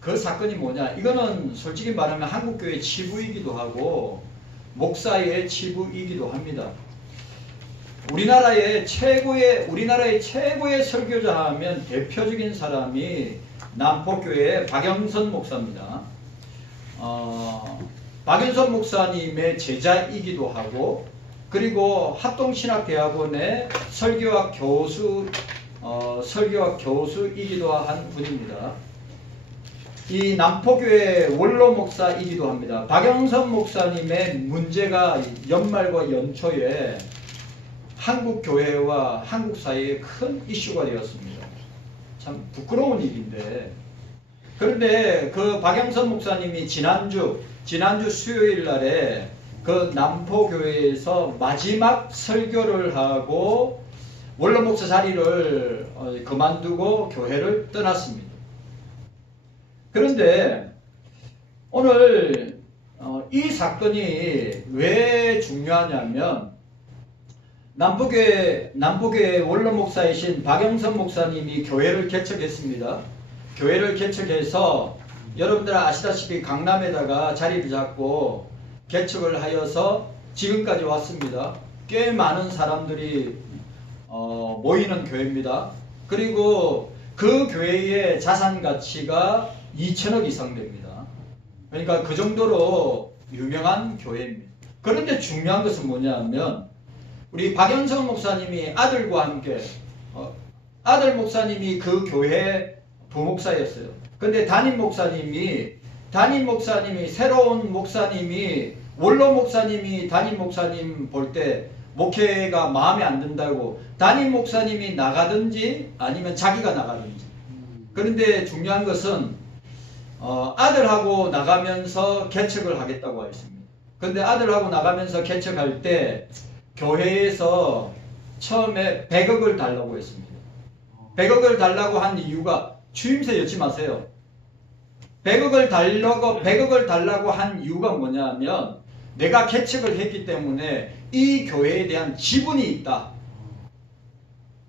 그 사건이 뭐냐? 이거는 솔직히 말하면 한국교회 치부이기도 하고 목사의 치부이기도 합니다. 우리나라의 최고의 설교자 하면 대표적인 사람이 남포교회 박영선 목사입니다. 박영선 목사님의 제자이기도 하고, 그리고 합동신학대학원의 설교학 교수이기도 한 분입니다. 이 남포교회 원로 목사이기도 합니다. 박영선 목사님의 문제가 연말과 연초에 한국 교회와 한국 사회에 큰 이슈가 되었습니다. 참 부끄러운 일인데, 그런데 그 박영선 목사님이 지난주 수요일 날에 그 남포교회에서 마지막 설교를 하고 원로 목사 자리를 그만두고 교회를 떠났습니다. 그런데 오늘 이 사건이 왜 중요하냐면, 남포교회 원로 목사이신 박영선 목사님이 교회를 개척했습니다. 교회를 개척해서 여러분들 아시다시피 강남에다가 자리를 잡고 개척을 하여서 지금까지 왔습니다. 꽤 많은 사람들이 모이는 교회입니다. 그리고 그 교회의 자산 가치가 2천억 이상 됩니다. 그러니까 그 정도로 유명한 교회입니다. 그런데 중요한 것은 뭐냐면, 우리 박영선 목사님이 아들과 함께 아들 목사님이 그 교회 부목사였어요. 근데 담임 목사님이 새로운 목사님이 원로 목사님이 담임 목사님 볼 때 목회가 마음에 안 든다고 담임 목사님이 나가든지 아니면 자기가 나가든지. 그런데 중요한 것은 아들하고 나가면서 개척을 하겠다고 했습니다. 그런데 아들하고 나가면서 개척할 때 교회에서 처음에 100억을 달라고 했습니다. 100억을 달라고 한 이유가, 추임새 엿지 마세요. 100억을 달라고 한 이유가 뭐냐면, 내가 개척을 했기 때문에 이 교회에 대한 지분이 있다.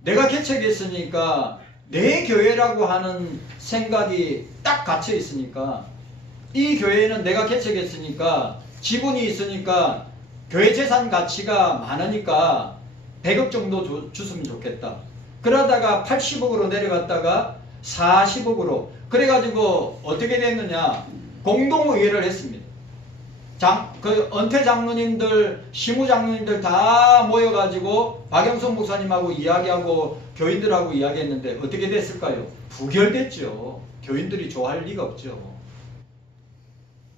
내가 개척했으니까 내 교회라고 하는 생각이 딱 갇혀 있으니까, 이 교회는 내가 개척했으니까 지분이 있으니까 교회 재산 가치가 많으니까 100억 정도 줬으면 좋겠다. 그러다가 80억으로 내려갔다가 40억으로, 그래가지고 어떻게 됐느냐, 공동의회를 했습니다. 은퇴 장로님들, 시무 장로님들 다 모여가지고 박영선 목사님하고 이야기하고 교인들하고 이야기했는데 어떻게 됐을까요? 부결됐죠. 교인들이 좋아할 리가 없죠.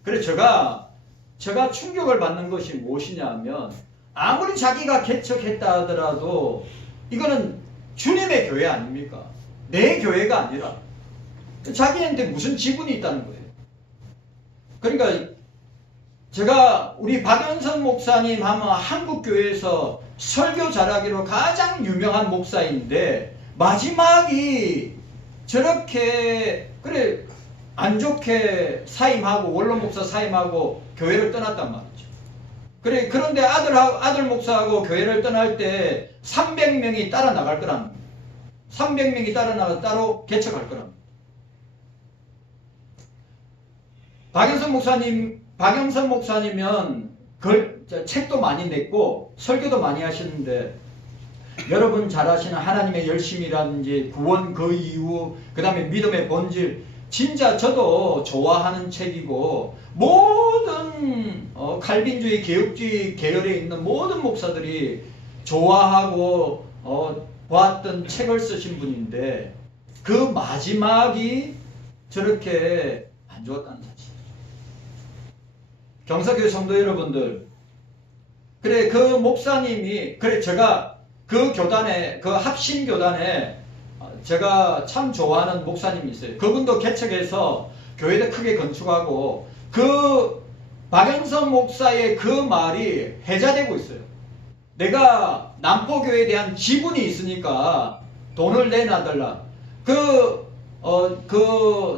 그래서 제가 충격을 받는 것이 무엇이냐 하면, 아무리 자기가 개척했다 하더라도 이거는 주님의 교회 아닙니까? 내 교회가 아니라 자기한테 무슨 지분이 있다는 거예요. 그러니까 제가 우리 박영선 목사님 하면 한국교회에서 설교 잘하기로 가장 유명한 목사인데, 마지막이 저렇게 안 좋게 사임하고 원로 목사 사임하고 교회를 떠났단 말이죠. 그런데 아들 목사하고 교회를 떠날 때 300명이 따라 나갈 거라는 거예요. 300명이 따라 나가 따로 개척할 거라는 거예요. 박영선 목사님은 책도 많이 냈고 설교도 많이 하시는데, 여러분 잘 아시는 하나님의 열심이라든지 구원 그 이유, 그 다음에 믿음의 본질, 진짜 저도 좋아하는 책이고, 모든 칼빈주의 개혁주의 계열에 있는 모든 목사들이 좋아하고 보았던 책을 쓰신 분인데, 그 마지막이 저렇게 안 좋았다는 사실. 경사교회 성도 여러분들, 그 목사님이, 제가 그 교단에, 그 합심교단에 제가 참 좋아하는 목사님이 있어요. 그분도 개척해서 교회도 크게 건축하고, 그 박영선 목사의 그 말이 회자되고 있어요. 내가 남포교회에 대한 지분이 있으니까 돈을 내놔달라.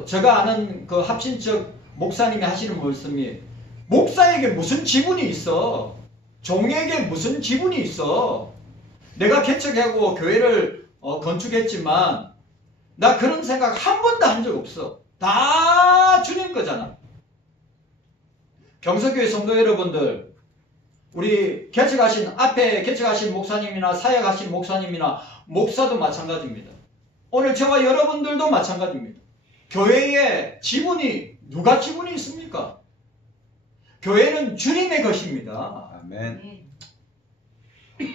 제가 아는 그 합신적 목사님이 하시는 말씀이, 목사에게 무슨 지분이 있어? 종에게 무슨 지분이 있어? 내가 개척하고 교회를 건축했지만 나 그런 생각 한 번도 한 적 없어. 다 주님 거잖아. 경서교회 성도 여러분들, 우리 앞에 개척하신 목사님이나 사역하신 목사님이나 목사도 마찬가지입니다. 오늘 저와 여러분들도 마찬가지입니다. 교회에 지분이 누가 지분이 있습니까? 교회는 주님의 것입니다. 아멘.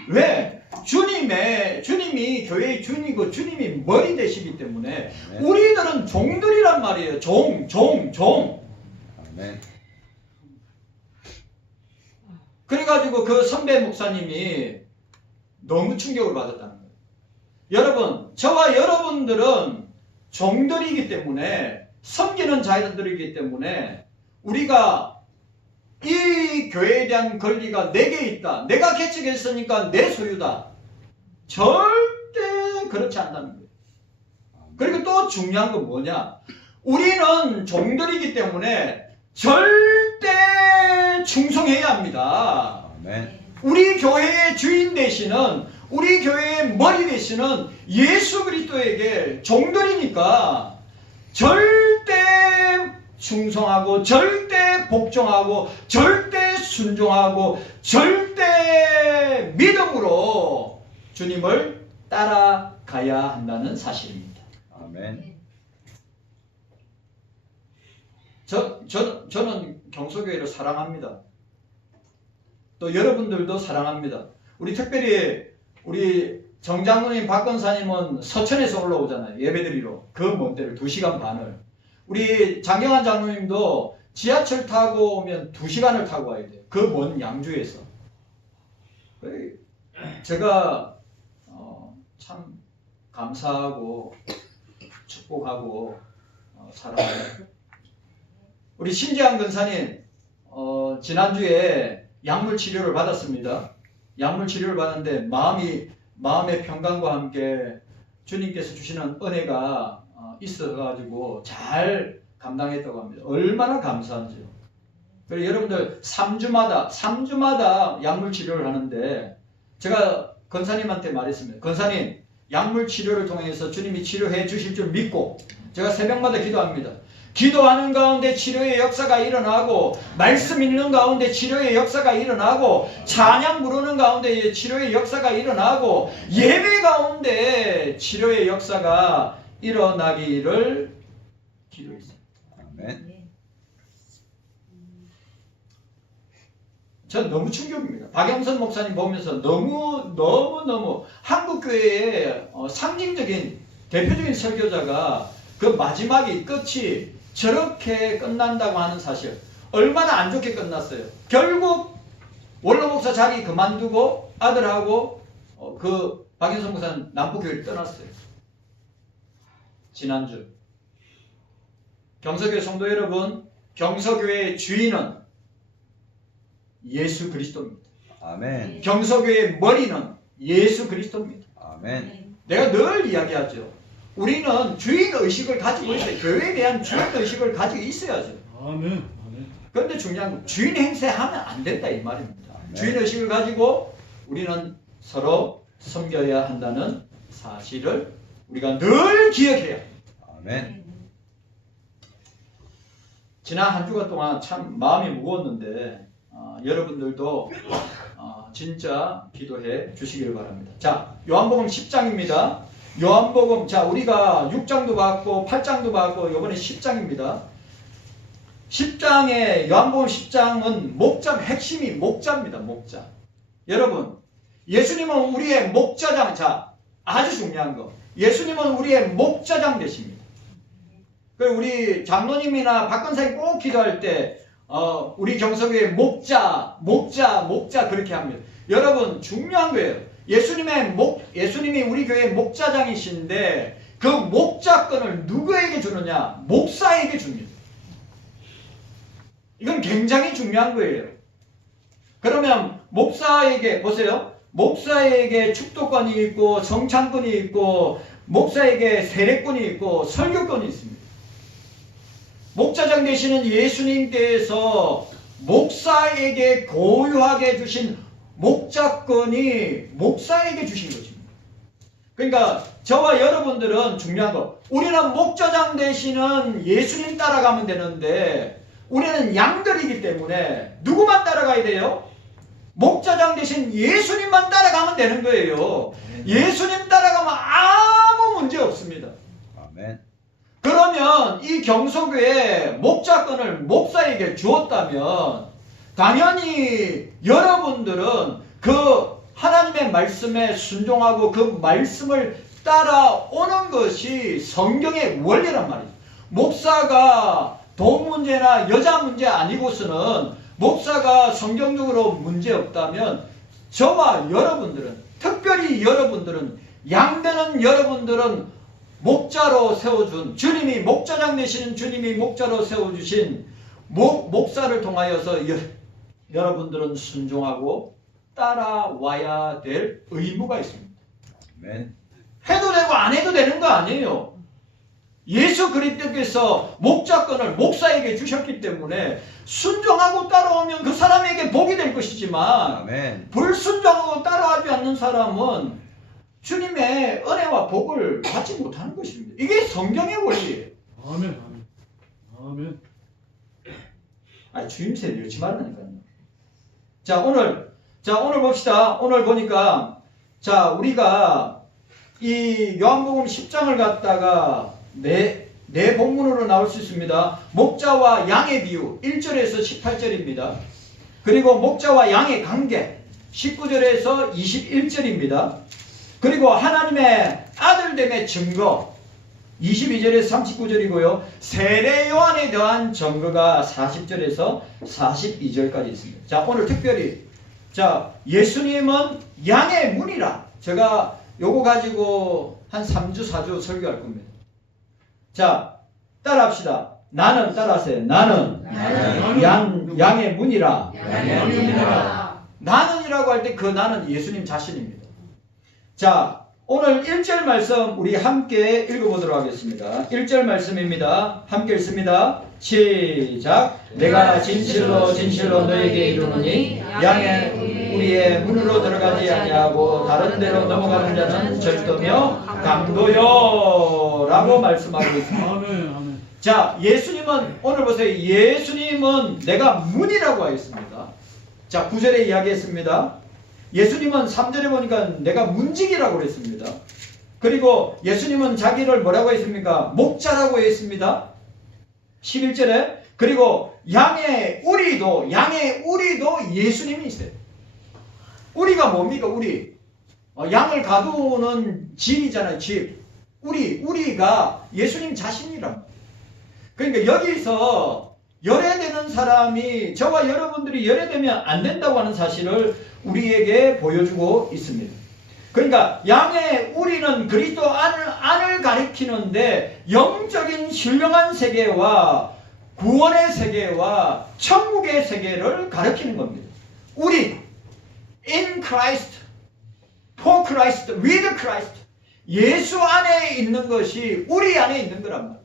왜? 주님이 교회의 주님이고 주님이 머리 되시기 때문에 아멘. 우리들은 종들이란 말이에요. 종. 아멘. 그래가지고 그 선배 목사님이 너무 충격을 받았다는 거예요. 여러분, 저와 여러분들은 종들이기 때문에, 섬기는 자들이기 때문에 우리가 이 교회에 대한 권리가 내게 있다. 내가 개척했으니까 내 소유다. 절대 그렇지 않다는 거예요. 그리고 또 중요한 건 뭐냐? 우리는 종들이기 때문에 절대 충성해야 합니다. 아멘. 우리 교회의 주인 되시는, 우리 교회의 머리 되시는 예수 그리스도에게 종들이니까 절대 충성하고 절대 복종하고 절대 순종하고 절대 믿음으로 주님을 따라가야 한다는 사실입니다. 아멘. 저는 경서교회를 사랑합니다. 또 여러분들도 사랑합니다. 우리 특별히 우리 정장로님 박건사님은 서천에서 올라오잖아요. 예배드리러. 그 먼 데를 2시간 반을. 우리 장경환 장로님도 지하철 타고 오면 2시간을 타고 와야 돼요. 그 먼 양주에서. 제가 참 감사하고 축복하고 사랑합니다. 우리 신지한 근사님 지난주에 약물 치료를 받았습니다. 약물 치료를 받았는데 마음의 평강과 함께 주님께서 주시는 은혜가 있어가지고 잘 감당했다고 합니다. 얼마나 감사한지요. 그리고 여러분들 3주마다 약물 치료를 하는데 제가 권사님한테 말했습니다. 권사님, 약물 치료를 통해서 주님이 치료해 주실 줄 믿고 제가 새벽마다 기도합니다. 기도하는 가운데 치료의 역사가 일어나고, 말씀 읽는 가운데 치료의 역사가 일어나고, 찬양 부르는 가운데 치료의 역사가 일어나고, 예배 가운데 치료의 역사가 일어나기를 기도했습니다. 아멘. 전 너무 충격입니다. 박영선 목사님 보면서 너무 한국교회의 상징적인 대표적인 설교자가 그 마지막이 끝이 저렇게 끝난다고 하는 사실, 얼마나 안 좋게 끝났어요. 결국 원로 목사 자리 그만두고 아들하고 그 박영선 목사는 남부교회를 떠났어요. 지난주. 경서교회 성도 여러분, 경서교회의 주인은 예수 그리스도입니다. 아멘. 경서교회의 머리는 예수 그리스도입니다. 아멘. 내가 늘 이야기하죠. 우리는 주인의식을 가지고 있어요. 교회에 대한 주인의식을 가지고 있어야죠. 아멘. 그런데 중요한 건 주인 행세하면 안 된다 이 말입니다. 아멘. 주인의식을 가지고 우리는 서로 섬겨야 한다는 사실을 우리가 늘 기억해야 합니다. 아멘. 지난 한 주간 동안 참 마음이 무거웠는데 여러분들도 진짜 기도해 주시길 바랍니다. 자, 요한복음 10장입니다. 요한복음, 자, 우리가 6장도 봤고 8장도 봤고 이번에 10장입니다. 10장에 요한복음 10장은 목자, 핵심이 목자입니다. 목자. 여러분, 예수님은 우리의 목자장. 자, 아주 중요한 거. 예수님은 우리의 목자장 되십니다. 그리고 우리 장로님이나 박건사님 꼭 기도할 때 우리 경서교회 목자 그렇게 합니다. 여러분, 중요한 거예요. 예수님이 우리 교회의 목자장이신데 그 목자권을 누구에게 주느냐? 목사에게 줍니다. 이건 굉장히 중요한 거예요. 그러면 목사에게 보세요. 목사에게 축도권이 있고 정찬권이 있고 목사에게 세례권이 있고 설교권이 있습니다. 목자장 되시는 예수님께서 목사에게 고유하게 주신 목자권이 목사에게 주신 것입니다. 그러니까 저와 여러분들은 중요한 거, 우리는 목자장 되시는 예수님 따라가면 되는데 우리는 양들이기 때문에 누구만 따라가야 돼요? 목자장 되신 예수님만 따라가면 되는 거예요. 예수님 따라가면 아무 문제 없습니다. 아멘. 그러면 이 경소교회 목자권을 목사에게 주었다면 당연히 여러분들은 그 하나님의 말씀에 순종하고 그 말씀을 따라오는 것이 성경의 원리란 말이죠. 목사가 돈 문제나 여자 문제 아니고서는 목사가 성경적으로 문제 없다면 저와 여러분들은, 특별히 여러분들은, 양되는 여러분들은 목자로 세워준 주님이, 목자장 되시는 주님이 목자로 세워주신 목사를 통하여서 여러분들은 순종하고 따라와야 될 의무가 있습니다. 아멘. 해도 되고 안 해도 되는 거 아니에요. 예수 그리스도께서 목자권을 목사에게 주셨기 때문에 순종하고 따라오면 그 사람에게 복이 될 것이지만 아멘. 불순종하고 따라하지 않는 사람은 주님의 은혜와 복을 받지 못하는 것입니다. 이게 성경의 원리예요. 아멘. 아멘. 아니, 주임새 넣지 말라니까요. 자, 오늘 봅시다. 오늘 보니까, 자, 우리가 이 요한복음 10장을 갖다가 네 본문으로 나올 수 있습니다. 목자와 양의 비유 1절에서 18절입니다. 그리고 목자와 양의 관계 19절에서 21절입니다. 그리고 하나님의 아들됨의 증거 22절에서 39절이고요. 세례 요한에 대한 증거가 40절에서 42절까지 있습니다. 자, 오늘 특별히, 자, 예수님은 양의 문이라. 제가 요거 가지고 한 3주 4주 설교할 겁니다. 자, 따라합시다. 나는, 따라하세요. 나는 양의 문이라. 나는이라고 할 때 그 나는 예수님 자신입니다. 자, 오늘 1절 말씀 우리 함께 읽어보도록 하겠습니다. 1절 말씀입니다. 함께 읽습니다. 시작. 내가 진실로 진실로 너에게 이르노니 양의 우리의 문으로 들어가지 아니하고 다른 데로 넘어가는 자는 절도며 강도요 라고 말씀하고 있습니다. 아멘. 자, 예수님은 오늘 보세요. 예수님은 내가 문이라고 하였습니다. 자, 9절에 이야기했습니다. 예수님은 3절에 보니까 내가 문지기라고 했습니다. 그리고 예수님은 자기를 뭐라고 했습니까? 목자라고 했습니다. 11절에 그리고 양의 우리도 예수님이 있어요. 우리가 뭡니까? 우리 양을 가두는 집이잖아요. 집. 우리가 예수님 자신이랍니다. 그러니까 여기서 열애되는 사람이 저와 여러분들이 열애되면 안 된다고 하는 사실을 우리에게 보여주고 있습니다. 그러니까 양의 우리는 그리스도 안을 가리키는데 영적인 신령한 세계와 구원의 세계와 천국의 세계를 가리키는 겁니다. 우리 in Christ, for Christ, with Christ 예수 안에 있는 것이 우리 안에 있는 거란 말이에요.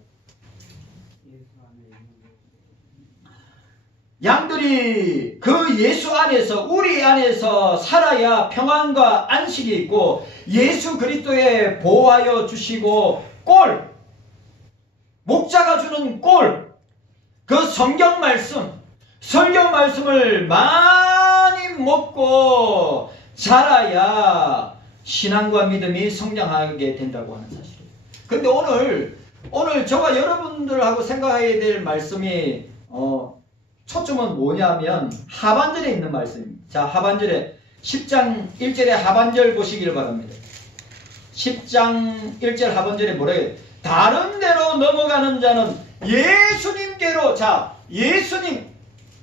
양들이 그 예수 안에서 우리 안에서 살아야 평안과 안식이 있고 예수 그리스도에 보호하여 주시고 목자가 주는 그 성경 말씀을 많이 먹고 자라야 신앙과 믿음이 성장하게 된다고 하는 사실이에요. 근데 오늘 저와 여러분들하고 생각해야 될 말씀이 초점은 뭐냐면 하반절에 있는 말씀입니다. 자, 하반절에 10장 1절의 하반절 보시길 바랍니다. 10장 1절 하반절에 뭐라 해요? 다른 데로 넘어가는 자는 예수님께로. 자, 예수님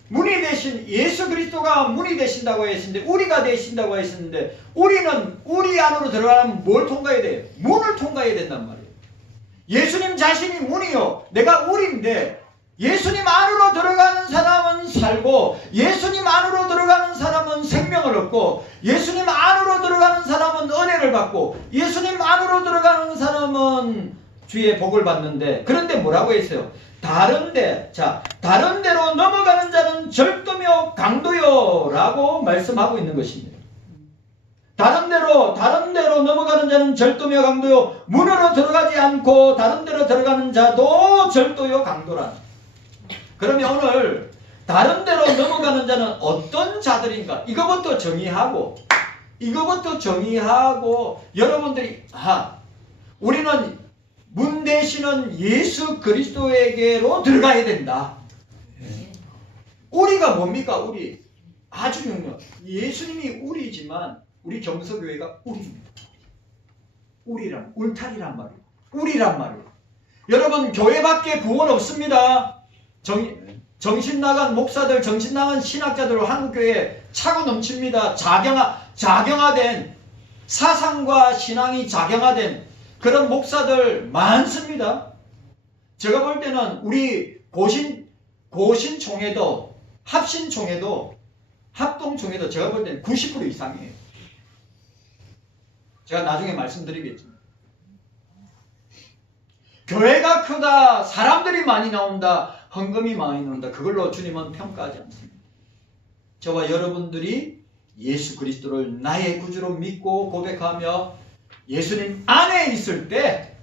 문이 되신 예수 그리스도가 문이 되신다고 했는데 우리가 되신다고 했는데 우리는 우리 안으로 들어가면 뭘 통과해야 돼요? 문을 통과해야 된단 말이에요. 예수님 자신이 문이요. 내가 우리인데 예수님 안으로 들어가는 사람은 살고 예수님 안으로 들어가는 사람은 생명을 얻고 예수님 안으로 들어가는 사람은 은혜를 받고 예수님 안으로 들어가는 사람은 주의 복을 받는데 그런데 뭐라고 했어요? 다른 데로 넘어가는 자는 절도며 강도요 라고 말씀하고 있는 것입니다. 다른 데로 넘어가는 자는 절도며 강도요 문으로 들어가지 않고 다른 데로 들어가는 자도 절도요 강도라. 그러면 오늘 다른 데로 넘어가는 자는 어떤 자들인가? 이거부터 정의하고 여러분들이 우리는 문 대신은 예수 그리스도에게로 들어가야 된다. 우리가 뭡니까? 우리 아주 중요. 예수님이 우리지만 우리 경서교회가 우리입니다. 울타리란 말이에요. 우리란 말이에요. 여러분 교회밖에 구원 없습니다. 정신 나간 목사들, 정신 나간 신학자들 한국교회에 차고 넘칩니다. 작영화된 사상과 신앙이 작영화된 그런 목사들 많습니다. 제가 볼 때는 우리 고신총회도 합신총회도 합동총회도 제가 볼 때는 90% 이상이에요. 제가 나중에 말씀드리겠지만 교회가 크다, 사람들이 많이 나온다, 헌금이 많이 나온다, 그걸로 주님은 평가하지 않습니다. 저와 여러분들이 예수 그리스도를 나의 구주로 믿고 고백하며 예수님 안에 있을 때,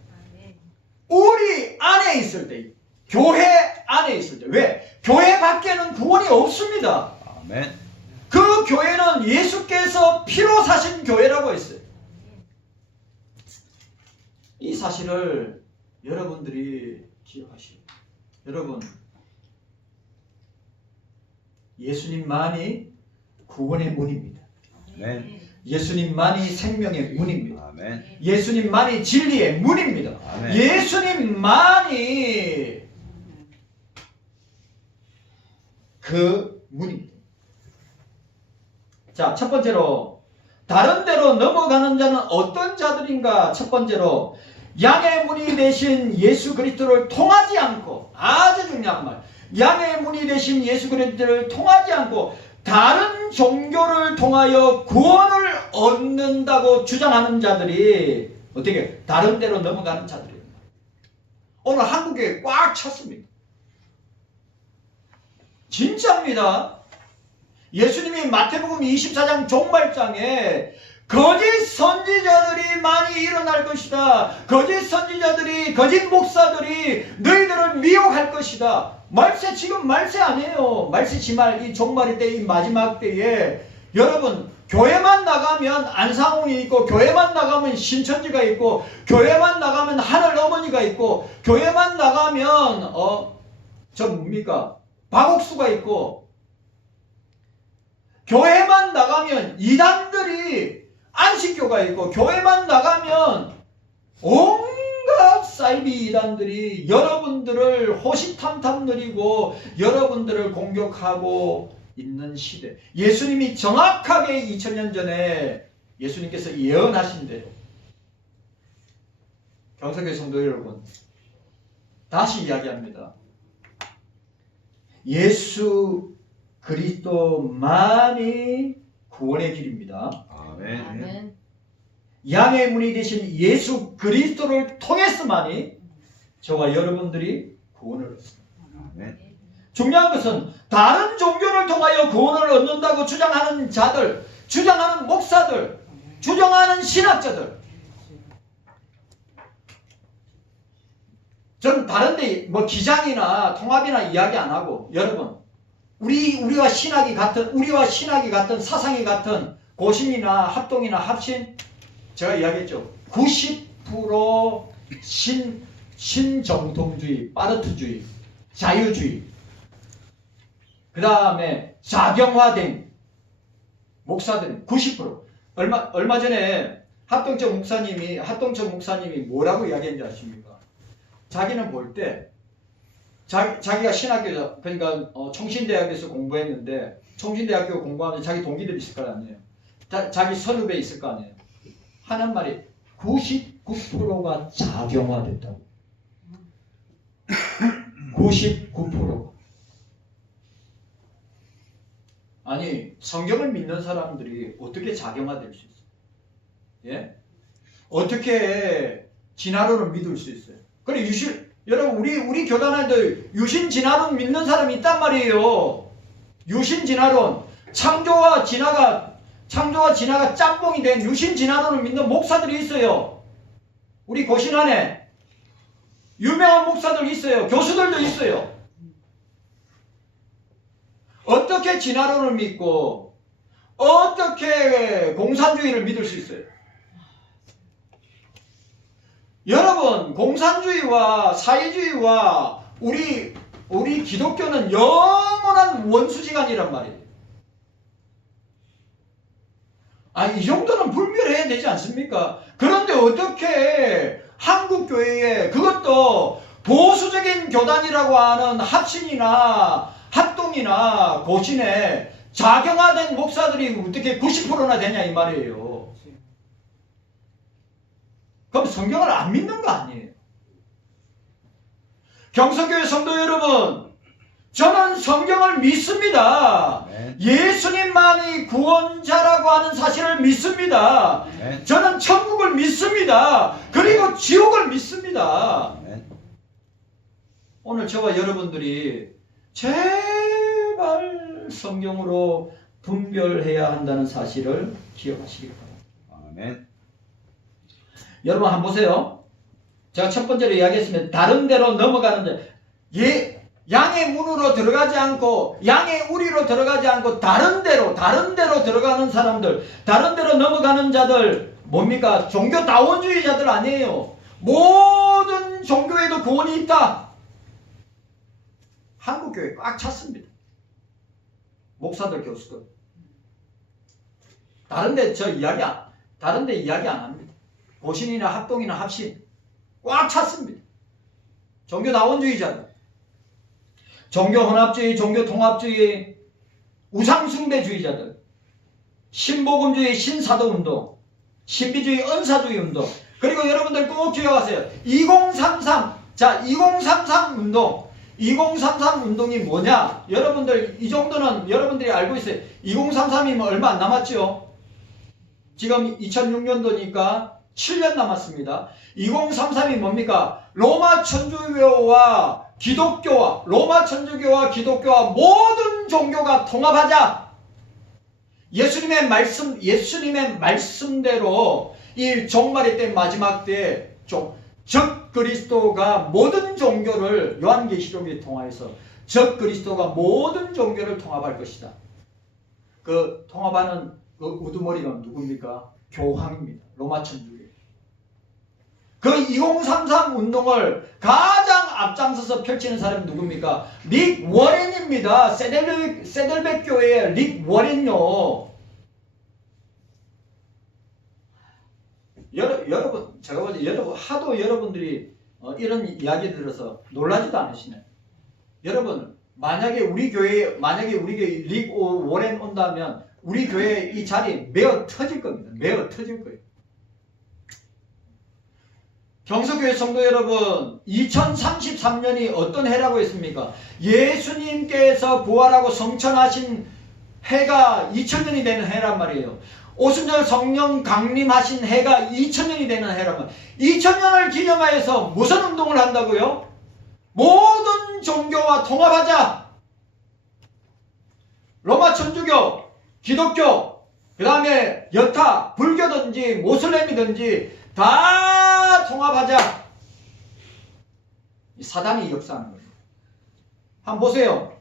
우리 안에 있을 때, 교회 안에 있을 때, 왜? 교회 밖에는 구원이 없습니다. 아멘. 그 교회는 예수께서 피로 사신 교회라고 했어요. 이 사실을 여러분들이 기억하시오. 여러분, 예수님만이 구원의 문입니다. 아멘. 예수님만이 생명의 문입니다. 아멘. 예수님만이 진리의 문입니다. 아멘. 예수님만이 그 문입니다. 자, 첫 번째로 다른 데로 넘어가는 자는 어떤 자들인가? 첫 번째로 양의 문이 되신 예수 그리스도를 통하지 않고, 아주 중요한 말, 양의 문이 되신 예수 그리스도를 통하지 않고 다른 종교를 통하여 구원을 얻는다고 주장하는 자들이 어떻게 다른 데로 넘어가는 자들이에요. 오늘 한국에 꽉 찼습니다. 진짜입니다. 예수님이 마태복음 24장 종말장에 거짓 선지자들이 많이 일어날 것이다. 거짓 선지자들이, 거짓 목사들이 너희들을 미혹할 것이다. 지금 말세 아니에요. 말세 지말, 이 종말의 때, 이 마지막 때에 여러분 교회만 나가면 안상홍이 있고, 교회만 나가면 신천지가 있고, 교회만 나가면 하늘 어머니가 있고, 교회만 나가면 뭡니까? 박옥수가 있고, 교회만 나가면 이단들이 안식교가 있고, 교회만 나가면 온갖 사이비 이단들이 여러분들을 호시탐탐 누리고 여러분들을 공격하고 있는 시대. 예수님이 정확하게 2000년 전에 예수님께서 예언하신 대로, 경석의 성도 여러분, 다시 이야기합니다. 예수 그리스도만이 구원의 길입니다. 아멘. 아멘. 양의 문이 되신 예수 그리스도를 통해서만이 저와 여러분들이 구원을 얻습니다. 아멘. 중요한 것은 다른 종교를 통하여 구원을 얻는다고 주장하는 자들, 주장하는 목사들, 주장하는 신학자들, 저는 다른데 기장이나 통합이나 이야기 안 하고, 여러분 우리와 신학이 같은 사상이 같은 고신이나 합동이나 합신, 제가 이야기했죠. 90% 신정통주의, 파르트주의, 자유주의, 그 다음에 작영화된 목사들 90%. 얼마 전에 합동적 목사님이 뭐라고 이야기했는지 아십니까? 자기는 볼 때 자기가 신학교, 그러니까 총신대학에서 공부했는데, 총신대학교 공부하면 자기 동기들이 있을 거 아니에요. 자기 선후배 있을 거 아니에요. 하는 말이 99%가 작용화됐다고. 99%. 아니, 성경을 믿는 사람들이 어떻게 작용화될 수 있어요? 예? 어떻게 진화론을 믿을 수 있어요? 그래, 여러분, 우리 교단에도 유신 진화론 믿는 사람이 있단 말이에요. 유신 진화론, 창조와 진화가 창조가 진화가 짬뽕이 된 유신 진화론을 믿는 목사들이 있어요. 우리 고신 안에 유명한 목사들 있어요. 교수들도 있어요. 어떻게 진화론을 믿고 어떻게 공산주의를 믿을 수 있어요? 여러분, 공산주의와 사회주의와 우리 기독교는 영원한 원수지간이란 말이에요. 이 정도는 분별해야 되지 않습니까? 그런데 어떻게 한국교회에 그것도 보수적인 교단이라고 하는 합신이나 합동이나 고신에 자경화된 목사들이 어떻게 90%나 되냐 이 말이에요. 그럼 성경을 안 믿는 거 아니에요? 경성교회 성도 여러분, 저는 성경을 믿습니다. 아멘. 예수님만이 구원자라고 하는 사실을 믿습니다. 아멘. 저는 천국을 믿습니다. 그리고 지옥을 믿습니다. 아멘. 오늘 저와 여러분들이 제발 성경으로 분별해야 한다는 사실을 기억하시기 바랍니다. 아멘. 여러분 한번 보세요. 제가 첫 번째로 이야기했으면 다른 데로 넘어가는데 양의 문으로 들어가지 않고 양의 우리로 들어가지 않고 다른 데로 들어가는 사람들, 다른 데로 넘어가는 자들 뭡니까? 종교 다원주의자들 아니에요. 모든 종교에도 구원이 있다. 한국교회 꽉 찼습니다. 목사들, 교수들. 다른데 이야기 안 합니다. 고신이나 합동이나 합신 꽉 찼습니다. 종교 다원주의자들, 종교 혼합주의, 종교 통합주의, 우상숭배주의자들, 신복음주의, 신사도운동, 신비주의, 은사주의 운동. 그리고 여러분들 꼭 기억하세요. 2033 운동. 2033 운동이 뭐냐? 여러분들 이 정도는 여러분들이 알고 있어요. 2033이면 얼마 안 남았죠? 지금 2006년도니까 7년 남았습니다. 2033이 뭡니까? 로마 천주교와 기독교와 모든 종교가 통합하자. 예수님의 말씀대로 이 종말의 때 마지막 때에 적 그리스도가 모든 종교를 요한계시록에 통하여서 적 그리스도가 모든 종교를 통합할 것이다. 그 통합하는 그 우두머리가 누굽니까? 교황입니다. 로마 천주교. 그 2033 운동을 가장 앞장서서 펼치는 사람이 누굽니까? 릭 워렌입니다. 세델백 교회의 릭 워렌요. 여러분, 제가 보지 하도 여러분들이 이런 이야기 들어서 놀라지도 않으시네. 여러분, 만약에 우리 교회에 릭 워렌 온다면 우리 교회 이 자리 메어 터질 겁니다. 메어 터질 거예요. 경서교회 성도 여러분, 2033년이 어떤 해라고 했습니까? 예수님께서 부활하고 성천하신 해가 2000년이 되는 해란 말이에요. 오순절 성령 강림하신 해가 2000년이 되는 해란 말이에요. 2000년을 기념하여서 무슨 운동을 한다고요? 모든 종교와 통합하자. 로마 천주교, 기독교, 그 다음에 여타, 불교든지 모슬렘이든지 다 통합하자. 사단이 역사하는 거예요. 한번 보세요.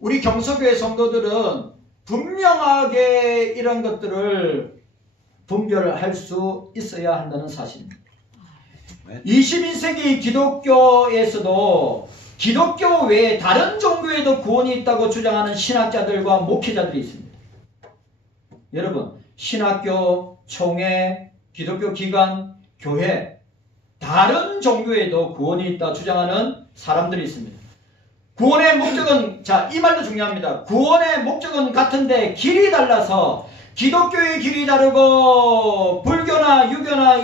우리 경서교회 성도들은 분명하게 이런 것들을 분별할 수 있어야 한다는 사실입니다. 21세기 기독교에서도 기독교 외에 다른 종교에도 구원이 있다고 주장하는 신학자들과 목회자들이 있습니다. 여러분, 신학교, 총회, 기독교 기관, 교회, 다른 종교에도 구원이 있다 주장하는 사람들이 있습니다. 구원의 목적은, 이 말도 중요합니다. 구원의 목적은 같은데 길이 달라서 기독교의 길이 다르고 불교나 유교나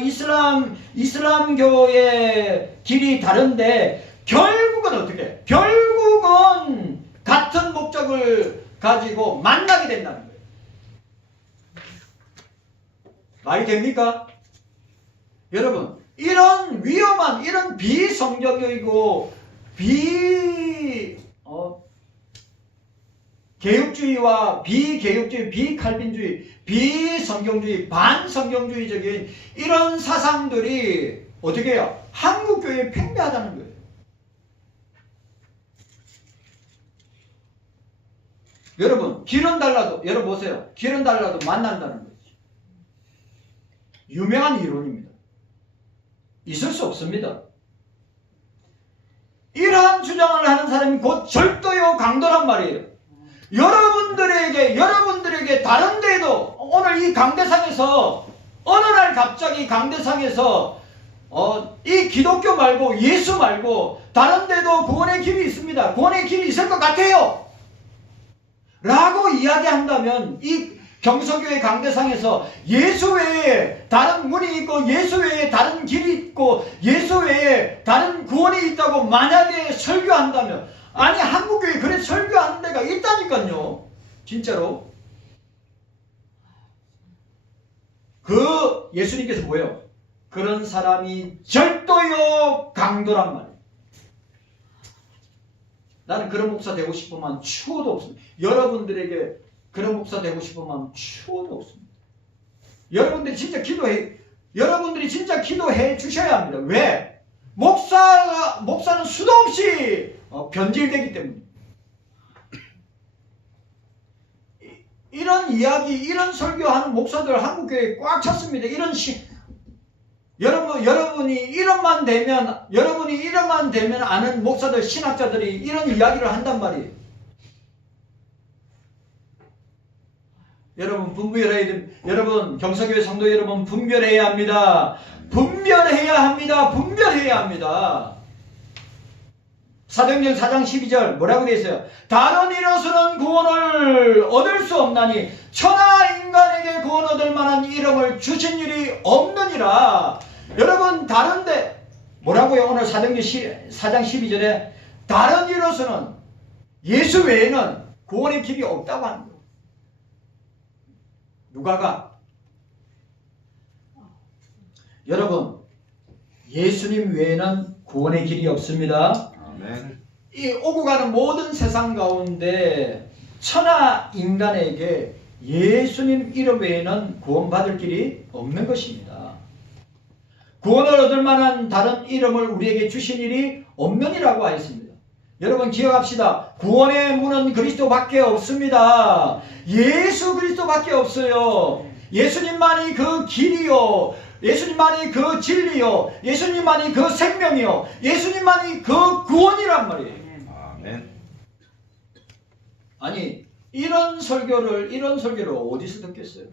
이슬람교의 길이 다른데 결국은 어떻게? 결국은 같은 목적을 가지고 만나게 된다는 거예요. 말이 됩니까? 여러분, 이런 위험한, 이런 비성경적이고 개혁주의와 비개혁주의, 비칼빈주의, 비성경주의, 반성경주의적인 이런 사상들이 어떻게 해요? 한국교회에 팽배하다는 거예요. 여러분, 길은 달라도, 여러분 보세요. 길은 달라도 만난다는 거죠. 유명한 이론입니다. 있을 수 없습니다. 이러한 주장을 하는 사람이 곧 절도요 강도란 말이에요. 여러분들에게 다른 데도 오늘 이 강대상에서 어느 날 갑자기 강대상에서 이 기독교 말고 예수 말고 다른 데도 구원의 길이 있습니다. 구원의 길이 있을 것 같아요. 라고 이야기한다면 이 경서교회 강대상에서 예수 외에 다른 문이 있고 예수 외에 다른 길이 있고 예수 외에 다른 구원이 있다고 만약에 설교한다면 아니 한국교회 그래 설교하는 데가 있다니까요. 진짜로. 그 예수님께서 뭐예요? 그런 사람이 절도요 강도란 말이에요. 나는 그런 목사 되고 싶으면 추호도 없습니다. 여러분들에게 그런 목사 되고 싶으면 추호도 없습니다. 여러분들이 진짜 기도해 주셔야 합니다. 왜? 목사는 수도 없이 변질되기 때문에. 이런 이야기, 이런 설교하는 목사들 한국교회에 꽉 찼습니다. 여러분이 이런만 되면 아는 목사들, 신학자들이 이런 이야기를 한단 말이에요. 여러분 분별해야 됩니다. 여러분 경서교회 성도 여러분 분별해야 합니다. 분별해야 합니다. 사도행전 4장 12절 뭐라고 되어 있어요? 다른 이로서는 구원을 얻을 수 없나니 천하 인간에게 구원 얻을 만한 이름을 주신 일이 없느니라. 여러분 다른데 뭐라고요? 오늘 사도행전 4장 12절에 다른 이로서는 예수 외에는 구원의 길이 없다고 하는 거예요. 누가가? 여러분 예수님 외에는 구원의 길이 없습니다. 아멘. 이 오고 가는 모든 세상 가운데 천하 인간에게 예수님 이름 외에는 구원받을 길이 없는 것입니다. 구원을 얻을 만한 다른 이름을 우리에게 주신 일이 없느니라고 하였습니다. 여러분 기억합시다. 구원의 문은 그리스도밖에 없습니다. 예수 그리스도밖에 없어요. 예수님만이 그 길이요, 예수님만이 그 진리요, 예수님만이 그 생명이요, 예수님만이 그 구원이란 말이에요. 아멘. 아니 이런 설교를 어디서 듣겠어요?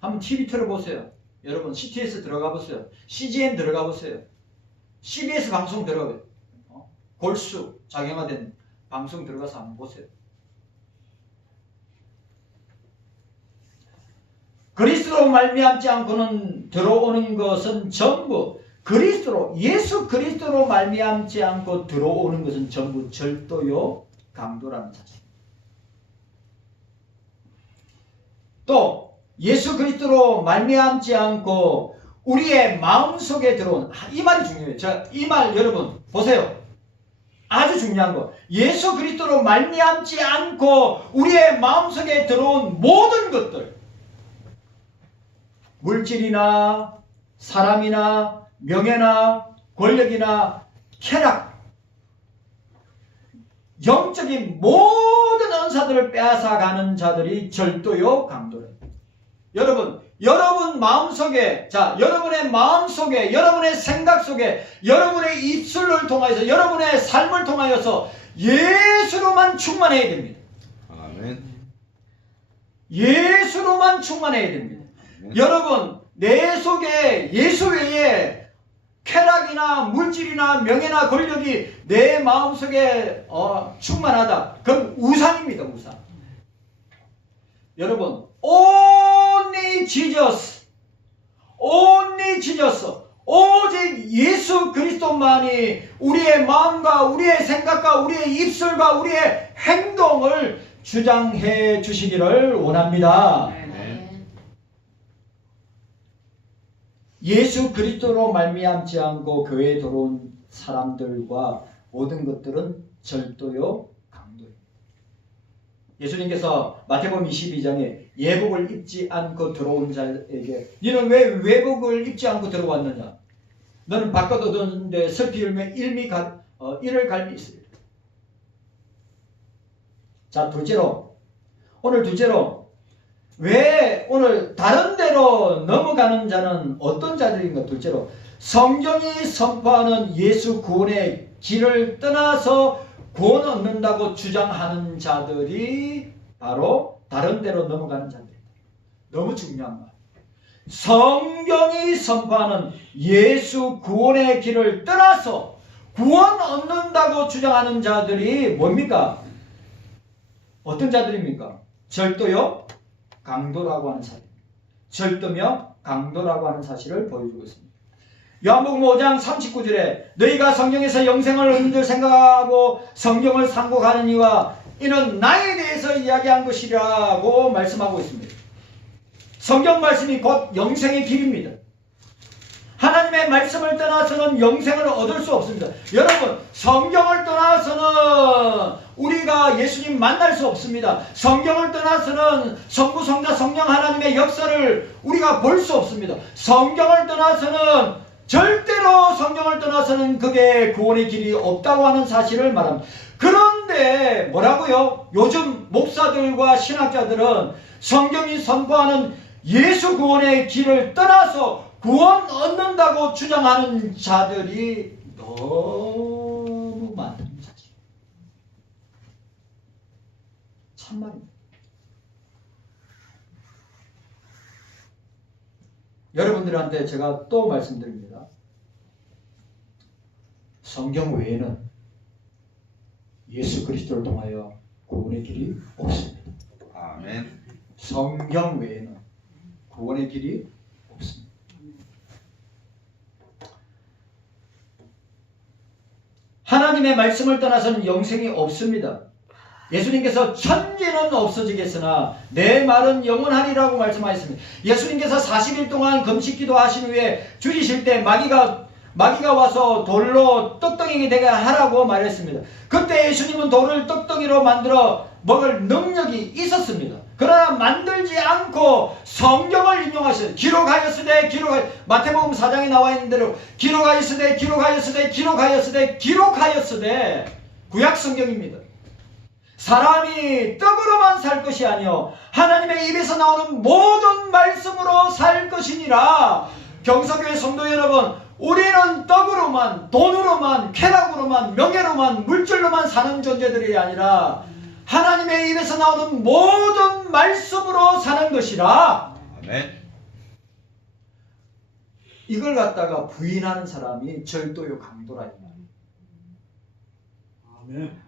한번 TV 틀어보세요. 여러분 CTS 들어가 보세요. CGN 들어가 보세요. CBS 방송 들어가요. 골수 장애화된 방송 들어가서 한번 보세요. 그리스도로 말미암지 않고는 들어오는 것은 전부 예수 그리스도로 말미암지 않고 들어오는 것은 전부 절도요 강도라는 사실입니다. 또 예수 그리스도로 말미암지 않고 우리의 마음속에 들어온 이 말이 중요해요. 자, 이 말 여러분 보세요. 아주 중요한 거. 예수 그리스도로 말미암지 않고 우리의 마음속에 들어온 모든 것들, 물질이나 사람이나 명예나 권력이나 쾌락, 영적인 모든 은사들을 빼앗아가는 자들이 절도요 강도래. 여러분 마음속에, 여러분의 마음속에, 여러분의 생각 속에, 여러분의 입술을 통하여서, 여러분의 삶을 통하여서 예수로만 충만해야 됩니다. 아멘. 예수로만 충만해야 됩니다. 여러분 내 속에 예수 외에 쾌락이나 물질이나 명예나 권력이 내 마음속에 충만하다. 그건 우상입니다. 우상. 여러분 only Jesus, 오직 예수 그리스도만이 우리의 마음과 우리의 생각과 우리의 입술과 우리의 행동을 주장해 주시기를 원합니다. 예수 그리스도로 말미암지 않고 교회에 들어온 사람들과 모든 것들은 절도요 강도예요. 예수님께서 마태복음 22장에 예복을 입지 않고 들어온 자에게 너는 왜 외복을 입지 않고 들어왔느냐? 너는 바깥 얻었는데 슬피 열매 이를 갈비 있으리라. 자, 오늘 둘째로 왜 오늘 다른 데로 넘어가는 자는 어떤 자들인가? 둘째로 성경이 선포하는 예수 구원의 길을 떠나서 구원 얻는다고 주장하는 자들이 바로 다른 데로 넘어가는 자들입니다. 너무 중요한 말. 성경이 선포하는 예수 구원의 길을 떠나서 구원 얻는다고 주장하는 자들이 뭡니까? 어떤 자들입니까? 절도요, 강도라고 하는 사실. 절도며 강도라고 하는 사실을 보여주고 있습니다. 요한복음 5장 39절에 너희가 성경에서 영생을 얻는 줄 생각하고 성경을 상고하느니와 이는 나에 대해서 이야기한 것이라고 말씀하고 있습니다. 성경 말씀이 곧 영생의 길입니다. 하나님의 말씀을 떠나서는 영생을 얻을 수 없습니다. 여러분, 성경을 떠나서는 우리가 예수님 만날 수 없습니다. 성경을 떠나서는 성부, 성자, 성령 하나님의 역사를 우리가 볼 수 없습니다. 성경을 떠나서는 절대로 성경을 떠나서는 그게 구원의 길이 없다고 하는 사실을 말합니다. 그런데 뭐라고요? 요즘 목사들과 신학자들은 성경이 선포하는 예수 구원의 길을 떠나서 구원 얻는다고 주장하는 자들이 너무 많다는 사실. 참말입니다. 여러분들한테 제가 또 말씀드립니다. 성경 외에는 예수 그리스도를 통하여 구원의 길이 없습니다. 아멘. 성경 외에는 구원의 길이 없습니다. 하나님의 말씀을 떠나서는 영생이 없습니다. 예수님께서 천지는 없어지겠으나 내 말은 영원하리라고 말씀하셨습니다. 예수님께서 40일 동안 금식기도 하신 후에 죽이실 때 마귀가 와서 돌로 떡덩이 되게 하라고 말했습니다. 그때 예수님은 돌을 떡덩이로 만들어 먹을 능력이 있었습니다. 그러나 만들지 않고 성경을 인용하셨어요. 기록하였으되 마태복음 4장에 나와 있는 대로 기록하였으되 구약 성경입니다. 사람이 떡으로만 살 것이 아니요 하나님의 입에서 나오는 모든 말씀으로 살 것이니라. 경서교회 성도 여러분, 우리는 떡으로만, 돈으로만, 쾌락으로만, 명예로만, 물질로만 사는 존재들이 아니라 하나님의 입에서 나오는 모든 말씀으로 사는 것이라. 아멘. 이걸 갖다가 부인하는 사람이 절도요 강도라. 아멘.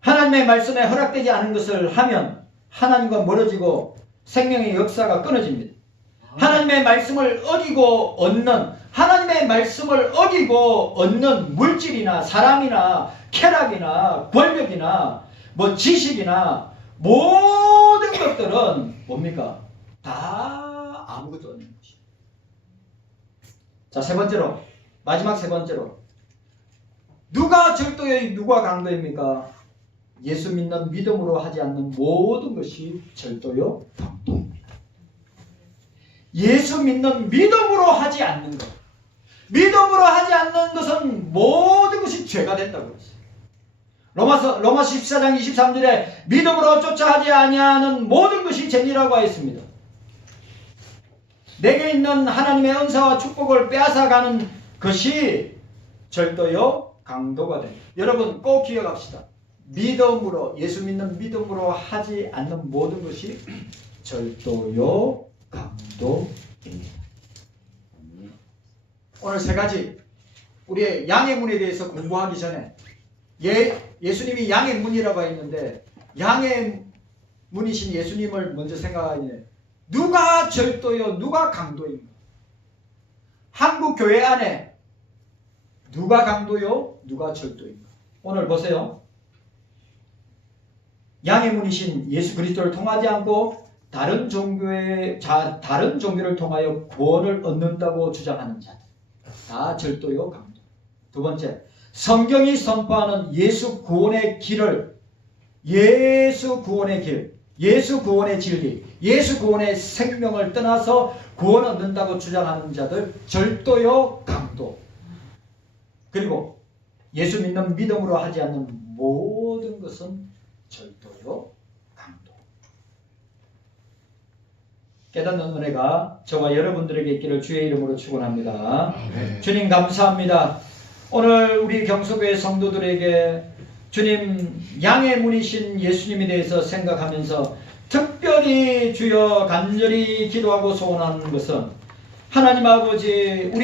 하나님의 말씀에 허락되지 않은 것을 하면 하나님과 멀어지고 생명의 역사가 끊어집니다. 하나님의 말씀을 어기고 얻는 물질이나 사람이나 쾌락이나 권력이나 지식이나 모든 것들은 뭡니까? 다 아무것도 없는 것이에요. 자, 마지막 세 번째로 누가 절도요 누가 강도입니까? 예수 믿는 믿음으로 하지 않는 모든 것이 절도요 강도입니다. 예수 믿는 믿음으로 하지 않는 것. 믿음으로 하지 않는 것은 모든 것이 죄가 된다고 그랬어요. 로마서 14장 23절에 믿음으로 쫓아하지 아니하는 모든 것이 죄니라고 하였습니다. 내게 있는 하나님의 은사와 축복을 빼앗아가는 것이 절도요 강도가 됩니다. 여러분 꼭 기억합시다. 예수 믿는 믿음으로 하지 않는 모든 것이 절도요 강도입니다. 오늘 세 가지 우리의 양의 문에 대해서 공부하기 전에 예수님이 양의 문이라고 했는데 양의 문이신 예수님을 먼저 생각하니 누가 절도요 누가 강도인가? 한국 교회 안에 누가 강도요 누가 절도인가? 오늘 보세요. 양의 문이신 예수 그리스도를 통하지 않고 다른 종교를 통하여 구원을 얻는다고 주장하는 자들 다 절도요 강도. 두 번째, 성경이 선포하는 예수 구원의 길을 예수 구원의 길, 예수 구원의 진리, 예수 구원의 생명을 떠나서 구원 얻는다고 주장하는 자들 절도요 강도, 그리고 예수 믿는 믿음으로 하지 않는 모든 것은 절도요 강도. 깨닫는 은혜가 저와 여러분들에게 있기를 주의 이름으로 축원합니다. 주님 감사합니다. 오늘 우리 경서교회 성도들에게 주님 양의 문이신 예수님에 대해서 생각하면서 특별히 주여 간절히 기도하고 소원하는 것은 하나님 아버지 우리